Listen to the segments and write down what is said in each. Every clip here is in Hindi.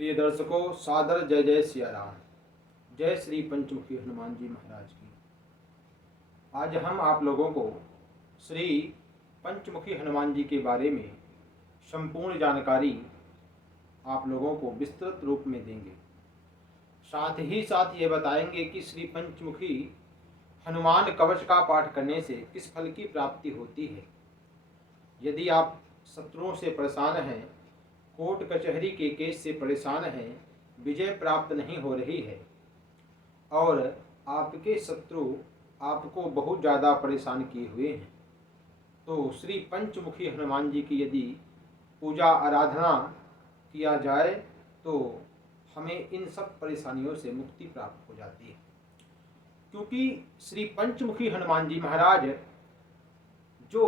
प्रिय दर्शकों, सादर जय जय सिया राम। जय श्री पंचमुखी हनुमान जी महाराज की। आज हम आप लोगों को श्री पंचमुखी हनुमान जी के बारे में संपूर्ण जानकारी आप लोगों को विस्तृत रूप में देंगे। साथ ही साथ ये बताएंगे कि श्री पंचमुखी हनुमान कवच का पाठ करने से किस फल की प्राप्ति होती है। यदि आप शत्रुओं से परेशान हैं, कोर्ट कचहरी के केस से परेशान हैं, विजय प्राप्त नहीं हो रही है और आपके शत्रु आपको बहुत ज़्यादा परेशान किए हुए हैं, तो श्री पंचमुखी हनुमान जी की यदि पूजा आराधना किया जाए तो हमें इन सब परेशानियों से मुक्ति प्राप्त हो जाती है। क्योंकि श्री पंचमुखी हनुमान जी महाराज जो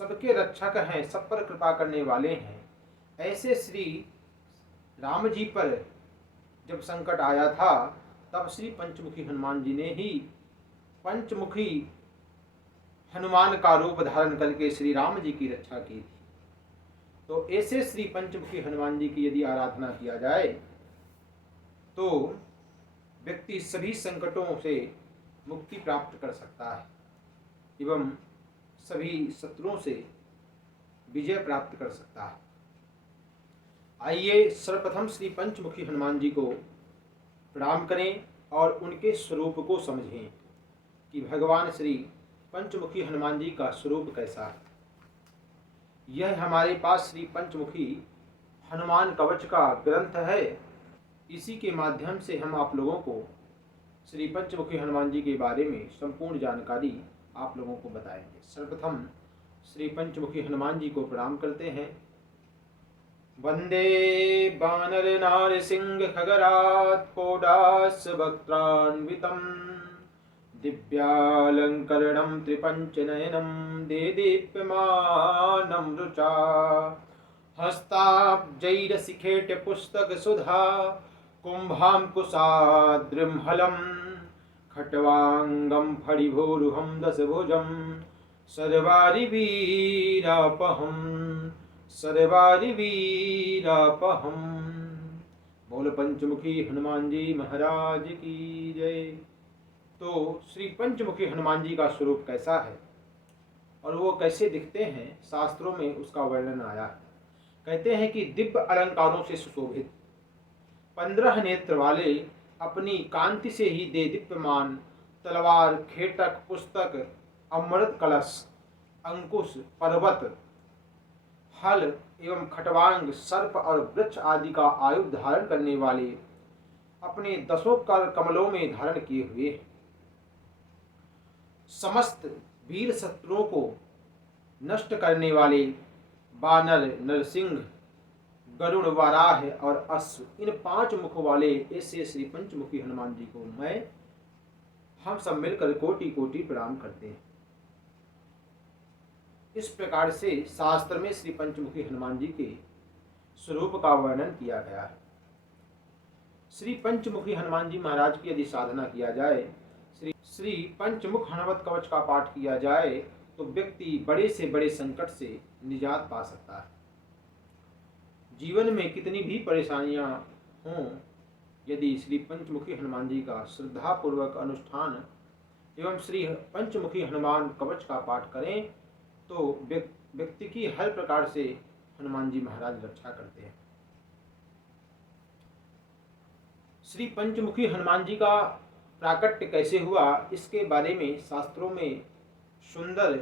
सबके रक्षक हैं, सब पर कृपा करने वाले हैं, ऐसे श्री राम जी पर जब संकट आया था तब श्री पंचमुखी हनुमान जी ने ही पंचमुखी हनुमान का रूप धारण करके श्री राम जी की रक्षा की थी। तो ऐसे श्री पंचमुखी हनुमान जी की यदि आराधना किया जाए तो व्यक्ति सभी संकटों से मुक्ति प्राप्त कर सकता है एवं सभी शत्रुओं से विजय प्राप्त कर सकता है। आइए सर्वप्रथम श्री पंचमुखी हनुमान जी को प्रणाम करें और उनके स्वरूप को समझें कि भगवान श्री पंचमुखी हनुमान जी का स्वरूप कैसा है। यह हमारे पास श्री पंचमुखी हनुमान कवच का ग्रंथ है। इसी के माध्यम से हम आप लोगों को श्री पंचमुखी हनुमान जी के बारे में संपूर्ण जानकारी आप लोगों को बताएंगे। सर्वप्रथम श्री पंचमुखी हनुमान जी को प्रणाम करते हैं। वंदे बानर नारसिंह खगरात् कोडास वक्त्रान्वितं दिव्यालंकरणं त्रिपंचनयनं देदीप्यमानं रुचा हस्ताब्जैरशिखेट पुस्तक सुधा कुंभांकुशाद्रिमहलं खट्वांगं फणिभूरुहं दशभुजं सर्वारिवीरापहं। बोल पंचमुखी हनुमान जी महाराज की जय। तो श्री पंचमुखी हनुमान जी का स्वरूप कैसा है और वो कैसे दिखते हैं, शास्त्रों में उसका वर्णन आया है। कहते हैं कि दिव्य अलंकारों से सुशोभित 15 नेत्र वाले, अपनी कांति से ही दे दीप्यमान तलवार, खेटक, पुस्तक, अमृत कलश, अंकुश, पर्वत, हल एवं खटवांग, सर्प और वृक्ष आदि का आयुध धारण करने वाले, अपने 10 कर कमलों में धारण किए हुए समस्त वीर शत्रुओं को नष्ट करने वाले बानर, नरसिंह, गरुड़, वाराह और अश्व, इन 5 मुख वाले ऐसे श्री पंचमुखी हनुमान जी को हम सब मिलकर कोटि कोटि प्रणाम करते हैं। इस प्रकार से शास्त्र में श्री पंचमुखी हनुमान जी के स्वरूप का वर्णन किया गया है। श्री पंचमुखी हनुमान जी महाराज की यदि साधना किया जाए, श्री पंचमुख हनुमत कवच का पाठ किया जाए तो व्यक्ति बड़े से बड़े संकट से निजात पा सकता है। जीवन में कितनी भी परेशानियां हों, यदि श्री पंचमुखी हनुमान जी का श्रद्धापूर्वक अनुष्ठान एवं श्री पंचमुखी हनुमान कवच का पाठ करें तो व्यक्ति की हर प्रकार से हनुमान जी महाराज रक्षा करते हैं। श्री पंचमुखी हनुमान जी का प्राकट्य कैसे हुआ, इसके बारे में शास्त्रों में सुंदर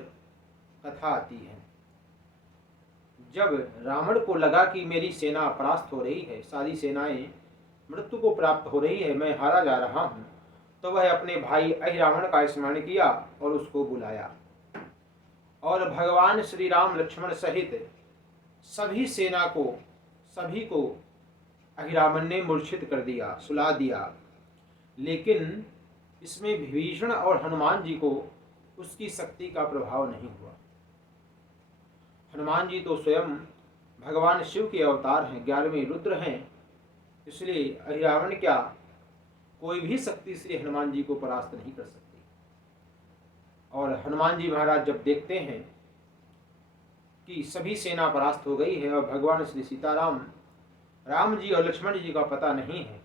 कथा आती है। जब रावण को लगा कि मेरी सेना परास्त हो रही है, सारी सेनाएं मृत्यु को प्राप्त हो रही है, मैं हारा जा रहा हूं, तो वह अपने भाई अहिरावण का स्मरण किया और उसको बुलाया और भगवान श्री राम लक्ष्मण सहित सभी को अहिरावण ने मूर्छित कर दिया, सुला दिया। लेकिन इसमें विभीषण और हनुमान जी को उसकी शक्ति का प्रभाव नहीं हुआ। हनुमान जी तो स्वयं भगवान शिव के अवतार हैं, 11वें रुद्र हैं, इसलिए अहिरावण क्या, कोई भी शक्ति श्री हनुमान जी को परास्त नहीं कर सकती। और हनुमान जी महाराज जब देखते हैं कि सभी सेना परास्त हो गई है और भगवान श्री सीताराम राम जी और लक्ष्मण जी का पता नहीं है।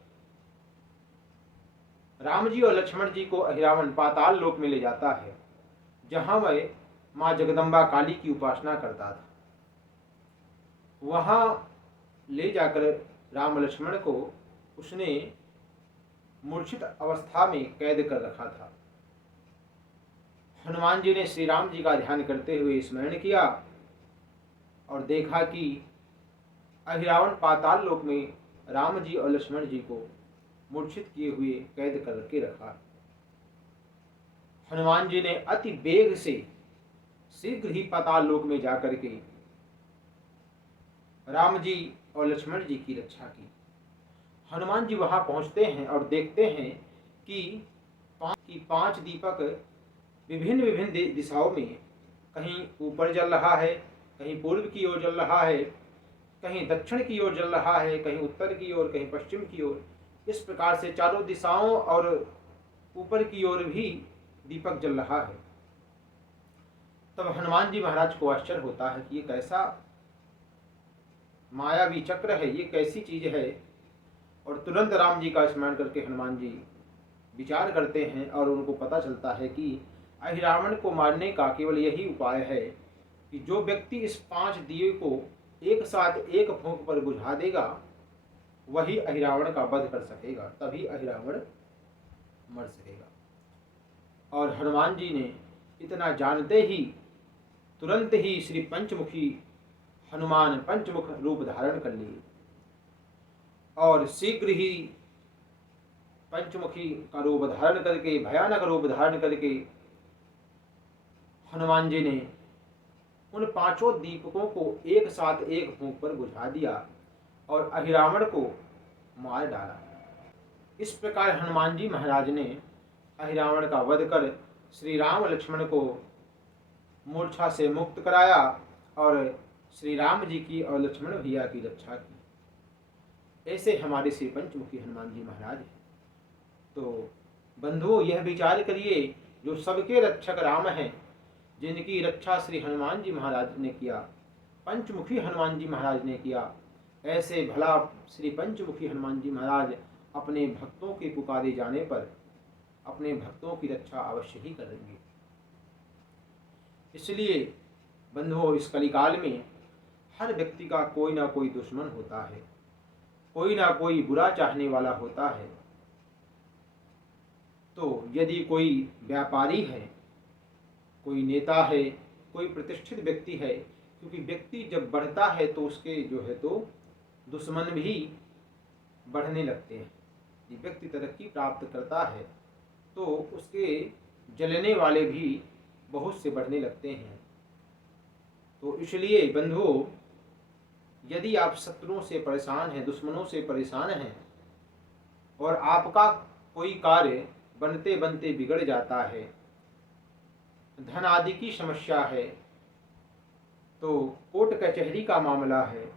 राम जी और लक्ष्मण जी को अहिरावण पाताल लोक में ले जाता है, जहां वह माँ जगदम्बा काली की उपासना करता था। वहां ले जाकर राम लक्ष्मण को उसने मूर्छित अवस्था में कैद कर रखा था। हनुमान जी ने श्री राम जी का ध्यान करते हुए स्मरण किया और देखा कि अहिरावण पाताल लोक में राम जी और लक्ष्मण जी को मूर्छित किए हुए कैद करके रखा। हनुमान जी ने अति वेग से शीघ्र ही पाताल लोक में जाकर के राम जी और लक्ष्मण जी की रक्षा की। हनुमान जी वहां पहुंचते हैं और देखते हैं कि पांच दीपक विभिन्न विभिन्न दिशाओं में, कहीं ऊपर जल रहा है, कहीं पूर्व की ओर जल रहा है, कहीं दक्षिण की ओर जल रहा है, कहीं उत्तर की ओर, कहीं पश्चिम की ओर। इस प्रकार से चारों दिशाओं और ऊपर की ओर भी दीपक जल रहा है। तब हनुमान जी महाराज को आश्चर्य होता है कि ये कैसा मायावी चक्र है, ये कैसी चीज है। और तुरंत राम जी का स्मरण करके हनुमान जी विचार करते हैं और उनको पता चलता है कि अहिरावण को मारने का केवल यही उपाय है कि जो व्यक्ति इस 5 दिए को एक साथ एक फूंक पर बुझा देगा, वही अहिरावण का वध कर सकेगा, तभी अहिरावण मर सकेगा। और हनुमान जी ने इतना जानते ही तुरंत ही श्री पंचमुखी हनुमान पंचमुख रूप धारण कर लिए और शीघ्र ही पंचमुखी का रूप धारण करके, भयानक रूप धारण करके हनुमान जी ने उन 5 दीपकों को एक साथ एक फूंक पर बुझा दिया और अहिरावण को मार डाला। इस प्रकार हनुमान जी महाराज ने अहिरावण का वध कर श्री राम लक्ष्मण को मूर्छा से मुक्त कराया और श्री राम जी की और लक्ष्मण भैया की रक्षा की। ऐसे हमारे श्री पंचमुखी हनुमान जी महाराज हैं। तो बंधुओं, यह विचार करिए, जो सबके रक्षक राम हैं, जिनकी रक्षा श्री हनुमान जी महाराज ने किया, पंचमुखी हनुमान जी महाराज ने किया, ऐसे भला श्री पंचमुखी हनुमान जी महाराज अपने भक्तों के पुकारे जाने पर अपने भक्तों की रक्षा अवश्य ही करेंगे। इसलिए बंधुओं, इस कलिकाल में हर व्यक्ति का कोई ना कोई दुश्मन होता है, कोई ना कोई बुरा चाहने वाला होता है। तो यदि कोई व्यापारी है, कोई नेता है, कोई प्रतिष्ठित व्यक्ति है, क्योंकि व्यक्ति जब बढ़ता है तो उसके जो है तो दुश्मन भी बढ़ने लगते हैं। यदि व्यक्ति तरक्की प्राप्त करता है तो उसके जलने वाले भी बहुत से बढ़ने लगते हैं। तो इसलिए बंधुओं, यदि आप शत्रुओं से परेशान हैं, दुश्मनों से परेशान हैं और आपका कोई कार्य बनते बनते बिगड़ जाता है, धन आदि की समस्या है, तो कोर्ट कचहरी का मामला है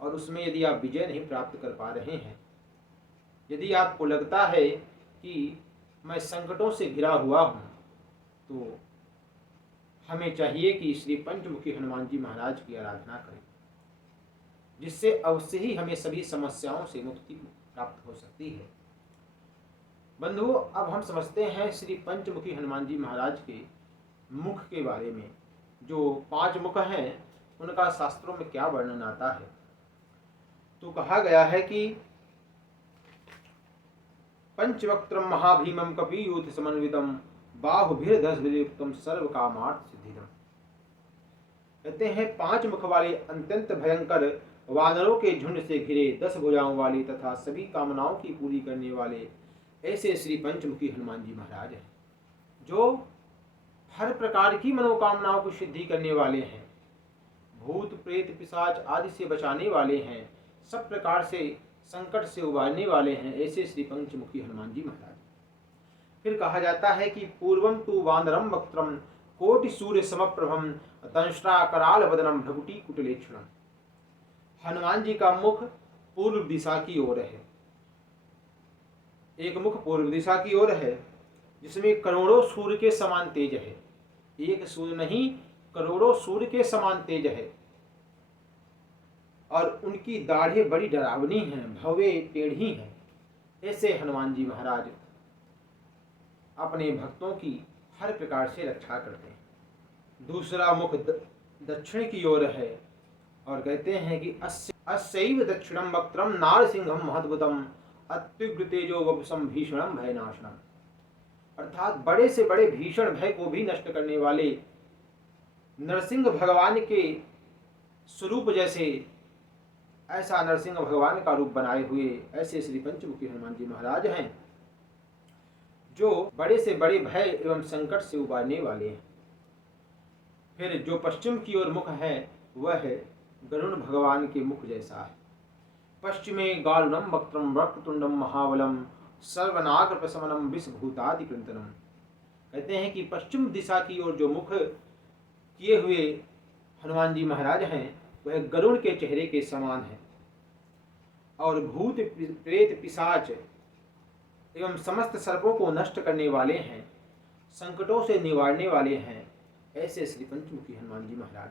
और उसमें यदि आप विजय नहीं प्राप्त कर पा रहे हैं, यदि आपको लगता है कि मैं संकटों से घिरा हुआ हूँ, तो हमें चाहिए कि श्री पंचमुखी हनुमान जी महाराज की आराधना करें, जिससे अवश्य ही हमें सभी समस्याओं से मुक्ति प्राप्त हो सकती है। बंधुओं, अब हम समझते हैं श्री पंचमुखी हनुमान जी महाराज के मुख के बारे में। जो 5 मुख हैं, उनका शास्त्रों में क्या वर्णन आता है। तो कहा गया है कि पंचवक्त्रम महाभीमम कपियूथ समन्वितम बाहुभिर्दशयुक्तम सर्व कामार्थ सिद्धिदम। कहते हैं 5 मुख वाले अत्यंत भयंकर वानरों के झुंड से घिरे 10 भुजाओं वाले तथा सभी कामनाओं की पूरी करने वाले ऐसे श्री पंचमुखी हनुमान जी महाराज हैं, जो हर प्रकार की मनोकामनाओं को सिद्धि करने वाले हैं, भूत प्रेत पिशाच आदि से बचाने वाले हैं, सब प्रकार से संकट से उबारने वाले हैं, ऐसे श्री पंचमुखी हनुमान जी महाराज। फिर कहा जाता है कि पूर्वम तु वानरम वक्त्रम कोटि सूर्य समप्रभम दंष्ट्रा कराल वदनम भ्रकुटी कुटलेक्षणम। हनुमान जी का मुख पूर्व दिशा की ओर है। एक मुख पूर्व दिशा की ओर है, जिसमें करोड़ों सूर्य के समान तेज है। एक सूर्य नहीं, करोड़ों सूर्य के समान तेज है। और उनकी दाढ़ें बड़ी डरावनी हैं, भव्य टेढ़ी हैं। ऐसे हनुमान जी महाराज अपने भक्तों की हर प्रकार से रक्षा करते हैं। दूसरा मुख दक्षिण की ओर है और कहते हैं कि अस्यैव दक्षिणम वक्त्रम नारसिंहम महद्भुतम अत्युग्र तेजो वपुषम भीषणम भयनाशनम। अर्थात बड़े से बड़े भीषण भय को भी नष्ट करने वाले नरसिंह भगवान के स्वरूप जैसे ऐसा नरसिंह भगवान का रूप बनाए हुए ऐसे श्री पंचमुखी हनुमान जी महाराज हैं, जो बड़े से बड़े भय एवं संकट से उबारने वाले हैं। फिर जो पश्चिम की ओर मुख है वह है गरुण भगवान के मुख जैसा है। पश्चिमे गारुणम वक्त्रम वक्रतुंडम महाबलम सर्वनाग प्रशमनम विषभूतादि कृंतनम। कहते हैं कि पश्चिम दिशा की ओर जो मुख किए हुए हनुमान जी महाराज हैं वह गरुड़ के चेहरे के समान है और भूत प्रेत पिशाच एवं समस्त सर्पों को नष्ट करने वाले हैं, संकटों से निवारने वाले हैं, ऐसे श्री पंचमुखी हनुमान जी महाराज।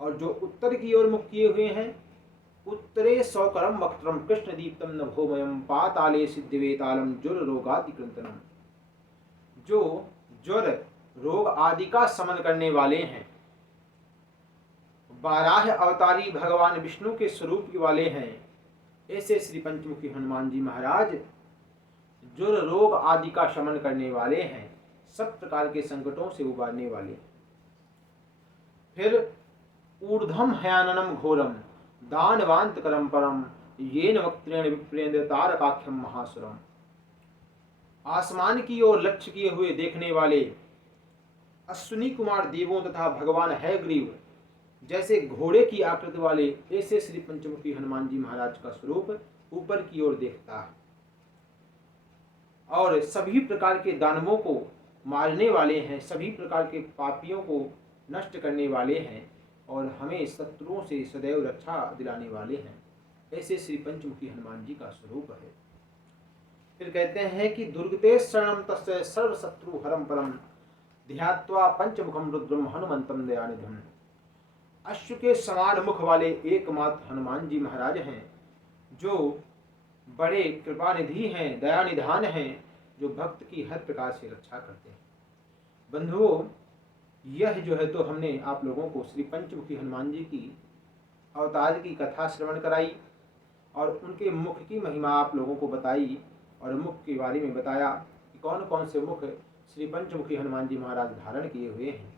और जो उत्तर की ओर मुख किए हुए हैं, उत्तरे सौकरम वक्त्रम कृष्ण दीप्तम नभोमयम पाताले सिद्धिवेतालम ज्वर रोगादि कृंतनम। जो ज्वर रोग आदि का समन करने वाले हैं, बाराह अवतारी भगवान विष्णु के स्वरूप वाले हैं, ऐसे श्री पंचमुखी हनुमान जी महाराज ज्वर रोग आदि का शमन करने वाले हैं, सब प्रकार के संकटों से उबारने वाले। फिर ऊर्ध्वम हयाननम घोरम दानवांत करम परम येन वक्त्रेण विप्रेंद्र तारकाख्यम महासुरम। आसमान की ओर लक्ष्य किए हुए देखने वाले अश्विनी कुमार देवों तथा भगवान हैग्रीव जैसे घोड़े की आकृति वाले ऐसे श्री पंचमुखी हनुमान जी महाराज का स्वरूप ऊपर की ओर देखता है और सभी प्रकार के दानवों को मारने वाले हैं, सभी प्रकार के पापियों को नष्ट करने वाले हैं और हमें शत्रुओं से सदैव रक्षा दिलाने वाले हैं, ऐसे श्री पंचमुखी हनुमान जी का स्वरूप है। फिर कहते हैं कि दुर्गते शरणम तस्य सर्व शत्रु हरम परम ध्यात्वा पंचमुखम रुद्रम हनुमंतम दयानिधम। अश्व के समान मुख वाले एकमात्र हनुमान जी महाराज हैं, जो बड़े कृपानिधि हैं, दयानिधान हैं, जो भक्त की हर प्रकार से रक्षा करते हैं। बंधुओं, यह जो है तो हमने आप लोगों को श्री पंचमुखी हनुमान जी की अवतार की कथा श्रवण कराई और उनके मुख की महिमा आप लोगों को बताई और मुख के बारे में बताया कि कौन कौन से मुख श्री पंचमुखी हनुमान जी महाराज धारण किए हुए हैं।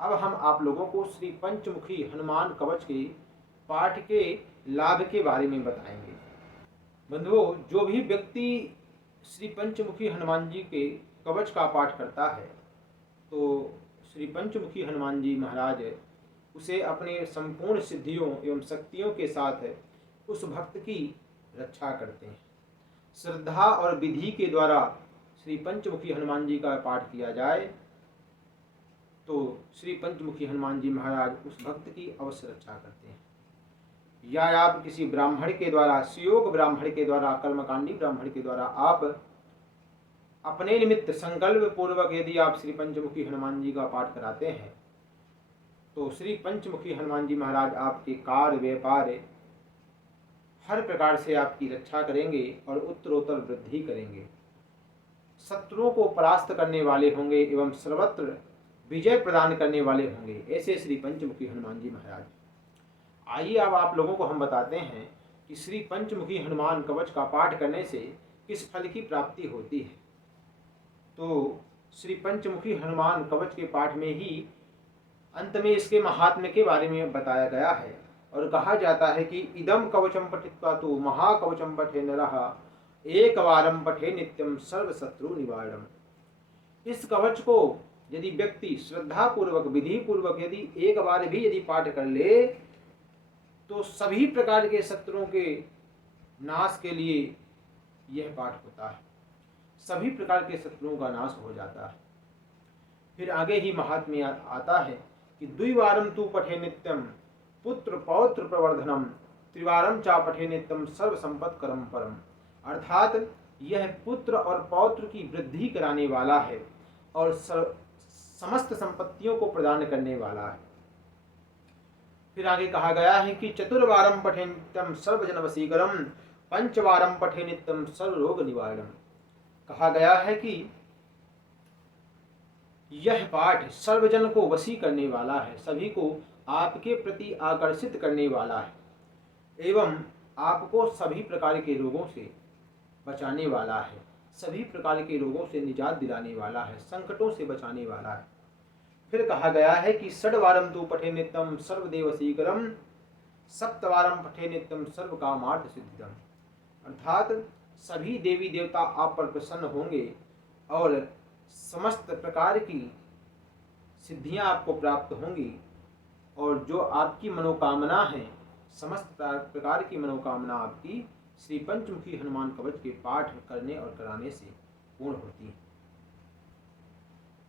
अब हम आप लोगों को श्री पंचमुखी हनुमान कवच के पाठ के लाभ के बारे में बताएंगे। बंधुओं, जो भी व्यक्ति श्री पंचमुखी हनुमान जी के कवच का पाठ करता है तो श्री पंचमुखी हनुमान जी महाराज उसे अपने संपूर्ण सिद्धियों एवं शक्तियों के साथ उस भक्त की रक्षा करते हैं। श्रद्धा और विधि के द्वारा श्री पंचमुखी हनुमान जी का पाठ किया जाए तो श्री पंचमुखी हनुमान जी महाराज उस भक्त की अवश्य रक्षा करते हैं। या आप किसी ब्राह्मण के द्वारा, सुयोग ब्राह्मण के द्वारा, कर्मकांडी ब्राह्मण के द्वारा आप अपने निमित्त संकल्प पूर्वक यदि आप श्री पंचमुखी हनुमान जी का पाठ कराते हैं तो श्री पंचमुखी हनुमान जी महाराज आपके कार्य व्यापार हर प्रकार से आपकी रक्षा करेंगे और उत्तरोत्तर वृद्धि करेंगे, शत्रुओं को परास्त करने वाले होंगे एवं सर्वत्र विजय प्रदान करने वाले होंगे, ऐसे श्री पंचमुखी हनुमान जी महाराज। आइए अब आप लोगों को हम बताते हैं कि श्री पंचमुखी हनुमान कवच का पाठ करने से किस फल की प्राप्ति होती है। तो श्री पंचमुखी हनुमान कवच के पाठ में ही अंत में इसके महात्म्य के बारे में बताया गया है और कहा जाता है कि इदम कवचम पठित्वा तो महाकवचम पठे नरः एक वारम पठे नित्यम सर्व शत्रु निवारणम। इस कवच को यदि व्यक्ति श्रद्धा पूर्वक, विधि पूर्वक यदि एक बार भी यदि पाठ कर ले तो सभी प्रकार के शत्रुओं के नाश के लिए यह पाठ होता है, सभी प्रकार के शत्रुओं का नाश हो जाता है। फिर आगे ही महात्म्य आता है कि द्विवारम तू पठे नित्यम पुत्र पौत्र प्रवर्धनम त्रिवारम चा पठे नित्यम सर्व संपत् करम परम। अर्थात यह पुत्र और पौत्र की वृद्धि कराने वाला है और समस्त संपत्तियों को प्रदान करने वाला है। फिर आगे कहा गया है कि चतुर्वारम पठे नित्यम सर्वजन वशीकरम, पंचवारम पठे नित्यम सर्व रोग निवारणम। कहा गया है कि यह पाठ सर्वजन को वशी करने वाला है, सभी को आपके प्रति आकर्षित करने वाला है एवं आपको सभी प्रकार के रोगों से बचाने वाला है, सभी प्रकार के रोगों से निजात दिलाने वाला है, संकटों से बचाने वाला है। फिर कहा गया है कि षड्वारम तु पठे नित्यम सर्वदेव वशीकरम, सप्तवारम पठे नित्यम सर्व कामार्थ सिद्धिदम। अर्थात सभी देवी देवता आप पर प्रसन्न होंगे और समस्त प्रकार की सिद्धियां आपको प्राप्त होंगी और जो आपकी मनोकामना है, समस्त प्रकार की मनोकामना आपकी श्री पंचमुखी हनुमान कवच के पाठ करने और कराने से पूर्ण होती है।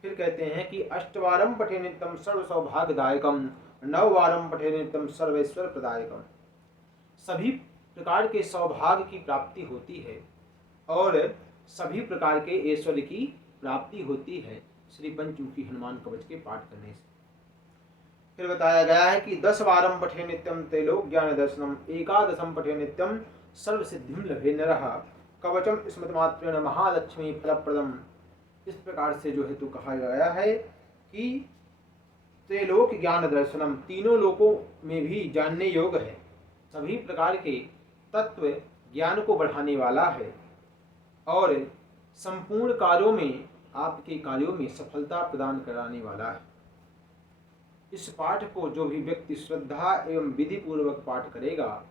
फिर कहते हैं कि अष्टवारम पठे नित्यम सर्व सौभाग्यदायकम, नववारम पठे नित्यम सर्वेश्वर प्रदायकम। सभी प्रकार के सौभाग्य की प्राप्ति होती है और सभी प्रकार के ऐश्वर्य की प्राप्ति होती है श्री पंचमुखी हनुमान कवच के पाठ करने से। फिर बताया गया है कि 10 वारम पठे नित्यम त्रैलोक ज्ञान दर्शनम, एकादशम पठे नित्यम सर्व सिद्धिम लभे नरः, कवचम स्मृतमात्रेण महालक्ष्मी फलप्रदम। इस प्रकार से जो है तो कहा गया है कि त्रैलोक ज्ञान दर्शनम, तीनों लोकों में भी जानने योग्य है, सभी प्रकार के तत्व ज्ञान को बढ़ाने वाला है और संपूर्ण कार्यों में, आपके कार्यों में सफलता प्रदान कराने वाला है। इस पाठ को जो भी व्यक्ति श्रद्धा एवं विधि पूर्वक पाठ करेगा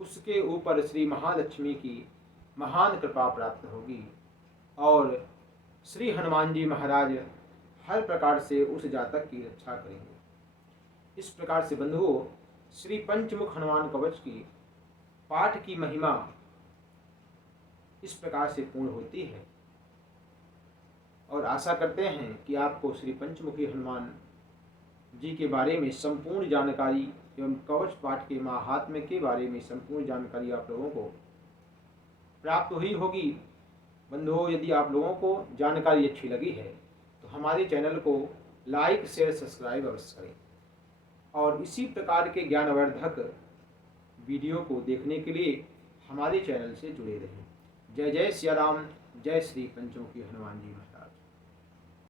उसके ऊपर श्री महालक्ष्मी की महान कृपा प्राप्त होगी और श्री हनुमान जी महाराज हर प्रकार से उस जातक की रक्षा करेंगे। इस प्रकार से बंधुओं, श्री पंचमुख हनुमान कवच की पाठ की महिमा इस प्रकार से पूर्ण होती है और आशा करते हैं कि आपको श्री पंचमुखी हनुमान जी के बारे में संपूर्ण जानकारी एवं कवच पाठ के महात्म्य के बारे में संपूर्ण जानकारी आप लोगों को प्राप्त हुई होगी। बंधुओं, यदि आप लोगों को जानकारी अच्छी लगी है तो हमारे चैनल को लाइक शेयर सब्सक्राइब अवश्य करें और इसी प्रकार के ज्ञानवर्धक वीडियो को देखने के लिए हमारे चैनल से जुड़े रहें। जय जय सिया राम, जय श्री पंचमुखी हनुमान जी महाराज।